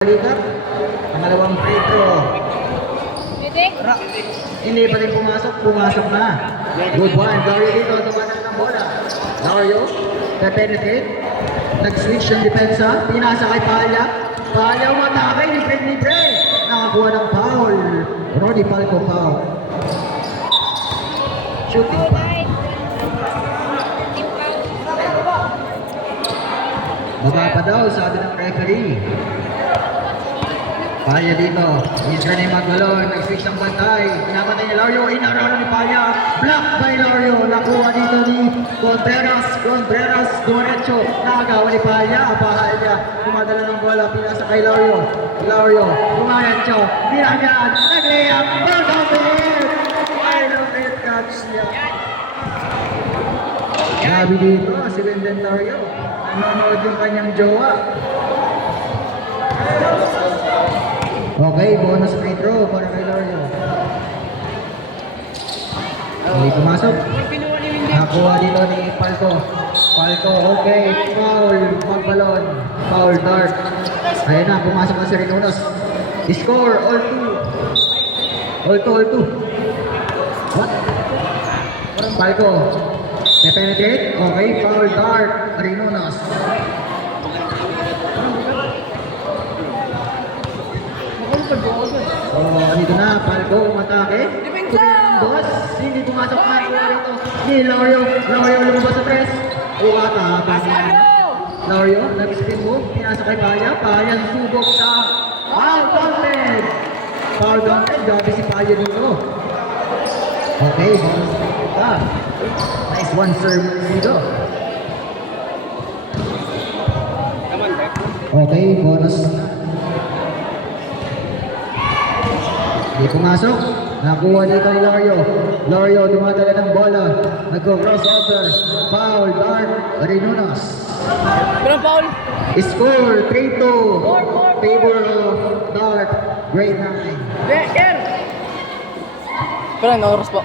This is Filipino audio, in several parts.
Balikat, pangalawang free throw. Hindi pa rin pumasok na. Good one, Dario dito, tumatak ng bola. Dario, penetrate, nag-switch yung depensa, pinasa kay Palya. Palya umatake, libre. Nakakuha ng foul. Roddy Palco foul. Shooting pa. Baba pa daw, sabi ng referee. Palya dito, minsan ay magbalon, nag-switch ng bantay, pinapatay ni Lario, inararo ni Palya, block by Lario, nakuha dito ni Contreras, dumaretso, nakagawa ni Palya, kumadala ng bola, pinasa kay Lario, dumaretso, dinagyan, nag-layup, final net catch niya. Grabe dito, si Wendell Lario, nanonood yung kanyang jowa. Okay, bonus free throw para kay Lario. Hindi pumasok. Nakuha dito ni Palco, okay, foul, magbalon, foul dart. Ayun na, pumasok na si Rinonos. Score, all two. What? Palco, penetrate, okay, foul dart, Rinonos. Dito na, Palco, umatake. Boss, hindi pumasok na dito. Ni Lario lumabas sa press. Uwata, Lario, nag-spin move, pinasa kay Palya. Palya subok sa foul counted, grabe si Palya dito. Okay, bonus pa. Nice one serve dito. Okay, bonus na. Hindi pumasok. Nakuha dito ni Lario dumadala ng bola. Nagko-crossover. Foul, Dart, Rinonos. Pero foul. Score, 3-2. Favor of Dart, grade 9. Pero ano oras po?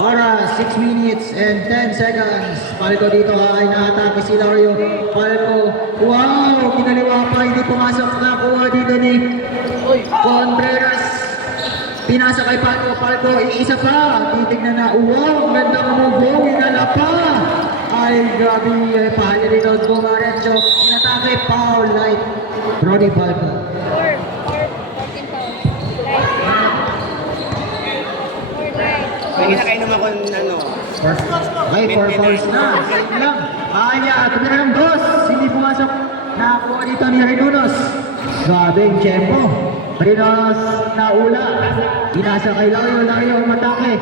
Oras, 6 minutes and 10 seconds. Palco dito ay na-atake si Lario. Palco, wow! Kinaliwa pa, hindi pumasok. Nakuha dito ni Contreras. Pinasa kay Palco, iisa pa. Titignan na, wow! Ganda move, inala pa. Ay, grabe, Palya dito. Bumaretso, inatake, foul, light. Roddy Palco. May isa kayo naman kung ano. Ay, 4 fouls na. Same lang. Palya, tumira ng boss. Hindi pumasok. Nakakuha dito ni Rinonos. Grabe yung tempo. Rinonos naula. Inasa kay Lario umatake.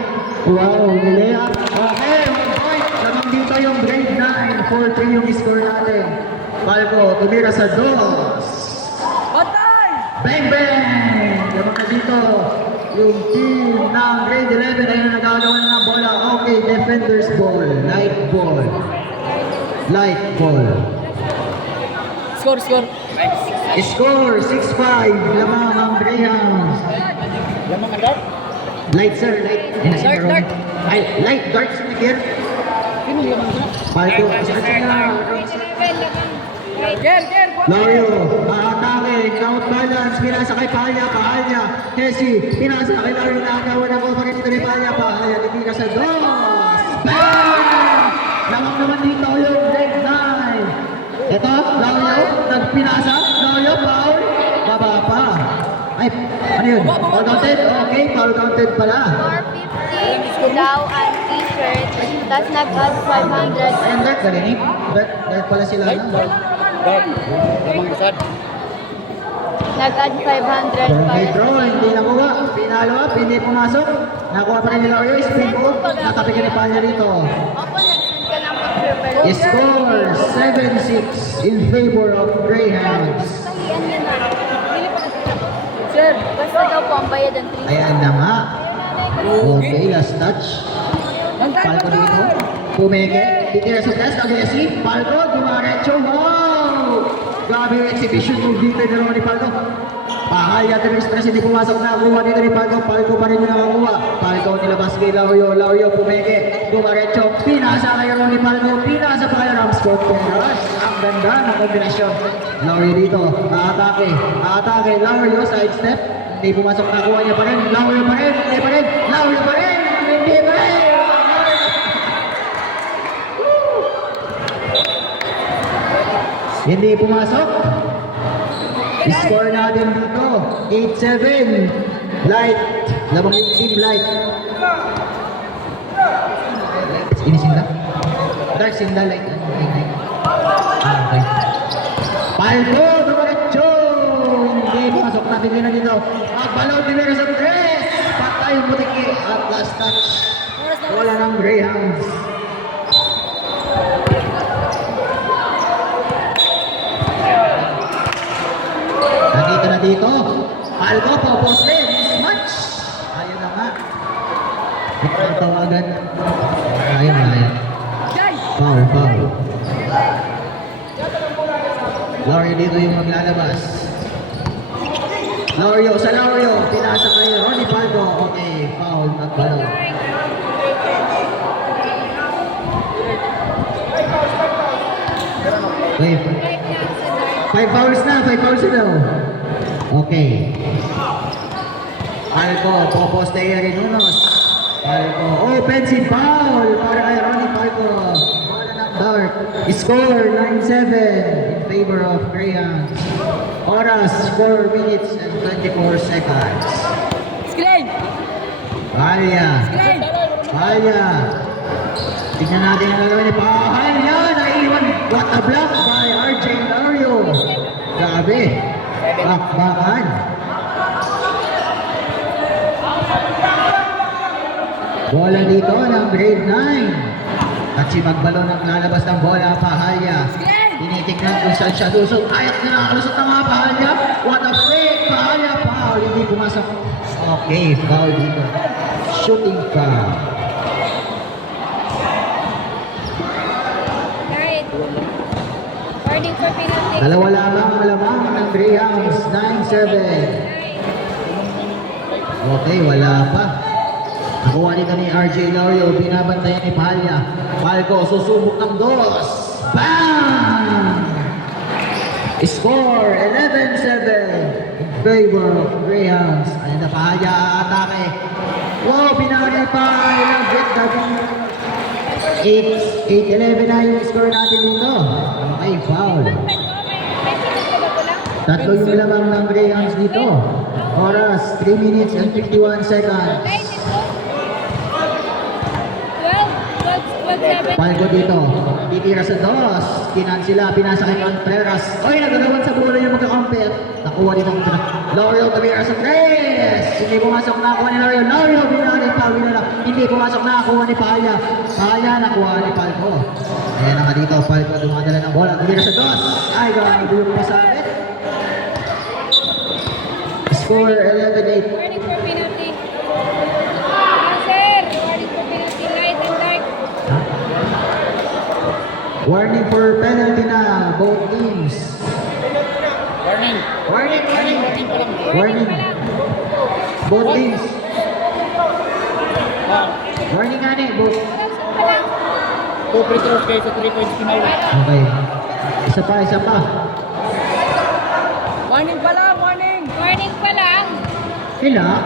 Wow, nilea. Okay, 1 point. Lamang dito yung grade 9. 4-3 yung score natin. Palco, tumira sa dos. Patay! Bang bang! Lamang na dito. Yung team ng grade 11 ay nagagawa ng bola. Okay, defender's ball. Light ball. Score, 6-5. Lamang ang Greyhounds. Lamang ang dart? Light, sir. Light. Dart. Ay, light. Dart, sir. Sino lamang dart? Palco. Lario. Atake. Count balance. Pinasa kay Palya. Hesi. Pinasa kay Lario. Nakagawa na ko. Pakita ni Palya. Titira sa dos. Bang! Lamang naman dito yung grade 9. Ito, Lario. Nagpinasa. Lario, foul. Baba pa. Ay, ano yun? Foul counted? Okay, foul counted pala. 450 daw ang t-shirt, tapos nag-add 500. Ayun, Dart, galinig. Dart pala sila. Dart. Lamang isad. Nag-add 500 May para throw, hindi nakuha. Pinalo up, hindi pumasok. Nakuha pa rin nila Lario. Spin move. Nakapigil ni Palya dito. Opo, nag-send ka ng picture pero Score 7-6 in favor of Greyhounds. sahihan yun na. Sir, basta daw po ang bayad ng 3. Ayan na nga. Okay, last touch. Palco dito. Pumeke. Titira sa press. Aggressive. Palco, dumaretso. Wow! Grabe yung exhibition move dito ni Ronnie Palco. Pahalya Express hindi pumasok na. Kuha dito ni Palco. Palco pa rin yung nakakuha. Palco nilabas kay Laurio. Laurio pumeke. Dumaretso. Pinasa kay Ronnie Palco. Pinasa pa kay Ramscourt. Peras. Ang ganda ng kombinasyon. Laurio dito. Aatake. Aatake. Laurio side step. Hindi pumasok na. Kuha niya pa rin. Laurio pa rin. Hindi pa rin. Laurio pa rin. Hindi pa rin. Hindi pumasok. Score natin dito. 8-7. Light. Labang yung team light. Ini Sinda? Dark Sinda light. Okay. Palco, dumaretso. Hindi pumasok na. Bigyan na dito. At balaw din meron sa tres. Patay yung butiki. At last touch. Wala ng Greyhounds. Nandito na dito. Palco po, poste. Mismatch. Ayun na nga. Ito ang tawagan. Ayun na yan. Foul, foul. Laurio dito yung maglalabas. Laurio sa Laurio. Pinasa kay Ronnie Palco. Okay, foul. Nagbalaw. Wait. 5 fouls na, 5 fouls na. Okay. Palco, poposte Erin Unos. Palco, offensive foul para kay Ronnie Palco. Bola ng dark. Score 9-7 in favor of Greyhounds. Oras 4 minutes and 24 seconds. Screen! Palya. Screen! Palya. Tingnan natin ang gagawin ni Palya. Naiwan. What a block by RJ Laurio. Grabe. Bakbakan. Bola dito ng grade 9. At si Magbalo nang lalabas ng bola, Pahalya. Tinitignan kung saan siya lusot. Ayat na nakalusot ng mga Pahalya. What a fake! Pahalya, foul. Hindi pumasok. Okay, foul dito. Shooting foul. Right. Warning for penalty. Dalawa lamang malamang ng Greyhounds. 9-7. Okay, wala pa. Nakuha dito ni RJ Laurio. Binabantayan ni Pahalya. Palco, susubok ng dos. Bang! Score 11-7 in favor of Greyhounds. Ayan na Pahalya, atake. Wow, pinahuli pa. Ilang jet natin. 8-11 na yung score natin dito. Okay, foul. Tatlo yung lamang ng Greyhounds dito. Oras, 3 minutes and 51 seconds. 12-7. Palco dito. Titira sa dos. Kinan sila. Pinasa kay Contreras. Oy, nagagawan sa bulo yung magkakampi. Nakuha dito ang Laurio tumira sa tres. Hindi pumasok na kuha ni Laurio. Laurio, binali. Pawi na lang. Hindi pumasok na kuha ni Pahalya. Pahalya, nakuha ni Palco. Ayan na nga dito. Palco dumadala ng bola. Tumira sa dos. Ay, grabe yung pasabit. Score 11-8. Warning for penalty. Sir, warning for penalty. Light and dark. Warning for penalty na both teams. Warning. Warning, warning. Warning pa lang. Warning. Both teams. Ah, Warning nga both. two free throws kayo sa 3 points final. Okay. Isa pa, isa pa. Warning pa lang, warning. Warning pa lang. Relax.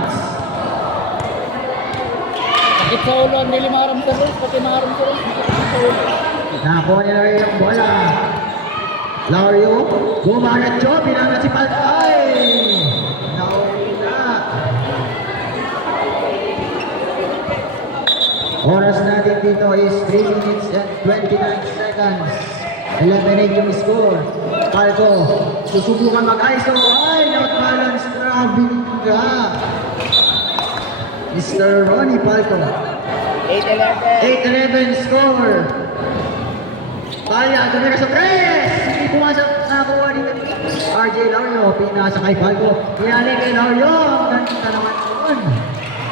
Sakit sa ulo, nili maharam sa ulo, pati maharam sa ulo. Sakit sa ulo. Nakakuha nila rin yung bola. Laurio. Bumaratso. Pinangat si Palcay. Nauna. Oras natin dito is 3 minutes and 29 seconds. 11-8 yung score. Palco. Susubukan mag-ISO. Ay, out-balance. Grabe ka. Mr. Ronnie Palco. 8-11. 8-11 score. Palya, tumira sa tres! Hindi pumasok nakuha dito ni RJ Laurio. Pinasa kay Palco. Pinali kay Laurio. Ganda naman yun.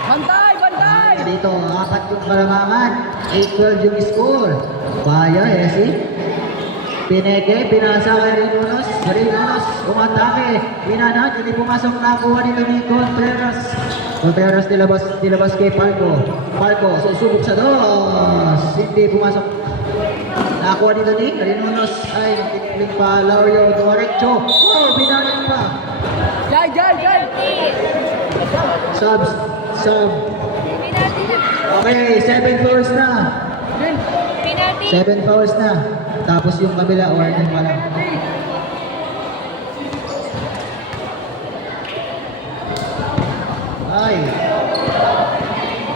Bantay, bantay! Dito, apat yung kalamangan. 8-12 yung score. Palya, Hesi. Pineke, pinasa kay Rinunos. Rinunos, umatake. Binanat, hindi pumasok na kuha dito ni Contreras. Contreras nilabas kay Palco. Palco, susubok sa dos. Hindi pumasok. Nakuha dito ni Carinonos. Ay, nakikilig pa. Lario Duarecho. Oh, binanat pa. Jai, Jai, Jai! Sub. Penalty na. Okay, 7 floors na. Penalty. 7 fouls na. Tapos yung kabila, warning pa lang. Ay,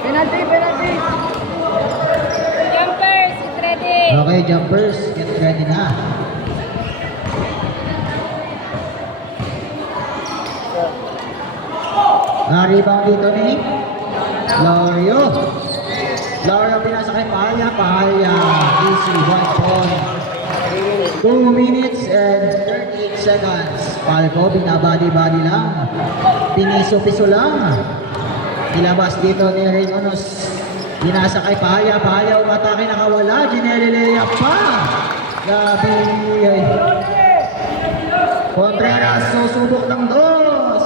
Penalty, penalty! Jumpers, get ready. okay, jumpers, get ready na. Na-rebound dito ni Lorio. Lorio pinasa kay Pahaya. Easy, 1 point. 2 minutes and 38 seconds. Palco, binabadi-badi lang. Piniso-piso lang. Ilabas dito ni Reynonos. Binasa kay Pahaya. Pahaya umatake, nakawala. Ginelilea pa. Gabi. Contreras, susubok ng dos.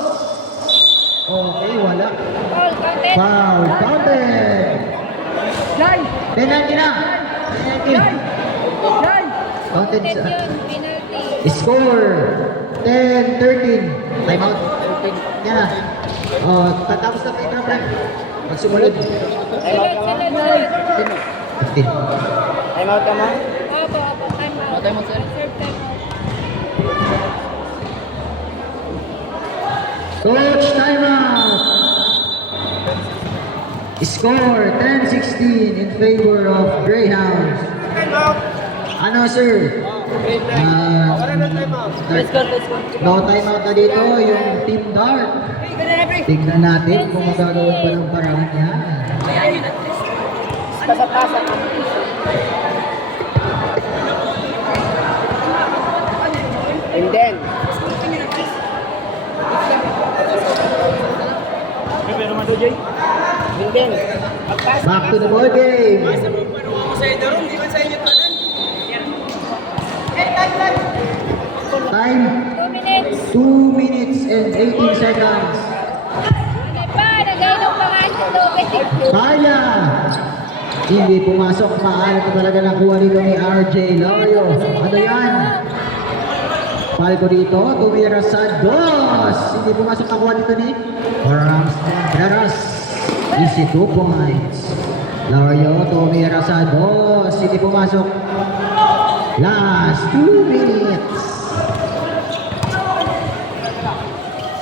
Okay, wala. Foul, counted. Foul, counted. Jai! Penalty na. Penalty. Jai! Jai! Counted Counted sa yun, penalty. score. 10-13. Time out. Yan na. Oh, tatapos na kayo, Brad. Magsumunod. Sunod. 15. Time out ka mo? Opo, time out. Time out, sir. Reserve time out. Coach, timeout. Score 10-16 in favor of Greyhounds. Ano, sir? Let's go, let's go. No timeout na dito, yung Team Dark. Tignan natin kung magagawa pa ng paraan yan. Pasat-pasat. And then, and then, pagpas. Back to the ball game. Time 2 minutes. 2 minutes and 18 seconds. Ano pa? Nagainom pa nga yung tubig. Kaya! Hindi pumasok. Maalat ko talaga nakuha dito ni RJ Lorio. Ano yan? Palco dito. Tumira sa dos. Hindi pumasok nakuha dito ni Rams Contreras. Easy 2 points. Lorio tumira sa dos. Hindi pumasok. Last 2 minutes.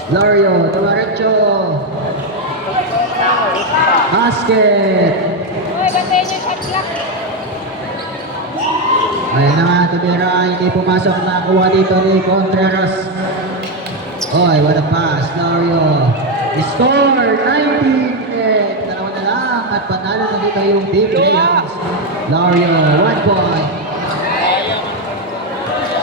Lorio, Duarecho. Basket. Uy, bantayan yung shot clock. Ayan na nga, tumira. Hindi pumasok na kuha dito ni Contreras. Oy, what a pass, Lorio. Score, 19. Dalawa na lang at panalo na dito yung Team Greyhounds. Lorio, 1 point.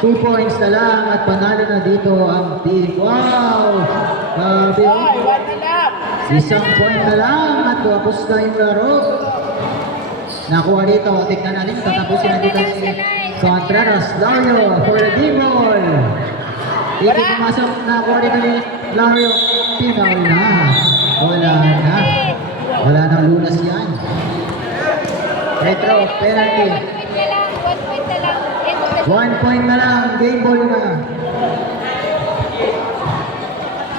2 points na lang at panalo na dito ang team. Wow! Grabe. Ay, one na lang. Isang point na lang at tapos na yung laro. Nakuha dito. Tignan natin. Tatapusin na dito si Contreras. Lario for the D-ball. Hindi pumasok. Nakuha dito ni Lario. Pinal na. Wala na. Wala nang lunas yan. Retro, penalty. 1 point na lang. 1 point na lang. 1 point na lang. Game ball na.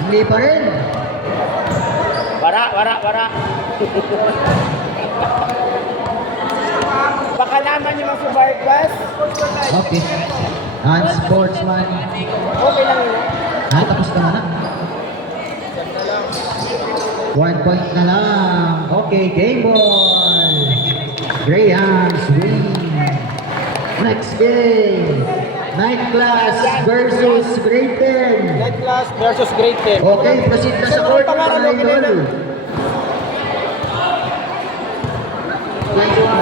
Hindi pa rin. Wara. Baka naman yung mga subargas. Okay. Sportsman. Okay lang yun. Tapos na na. 1 point na lang. Okay, game ball. Greyhounds win. Next game. Night class versus grade 10. Night class versus grade 10. Okay, proceed na sa court. Pangalan mga mo, idol. Kinena?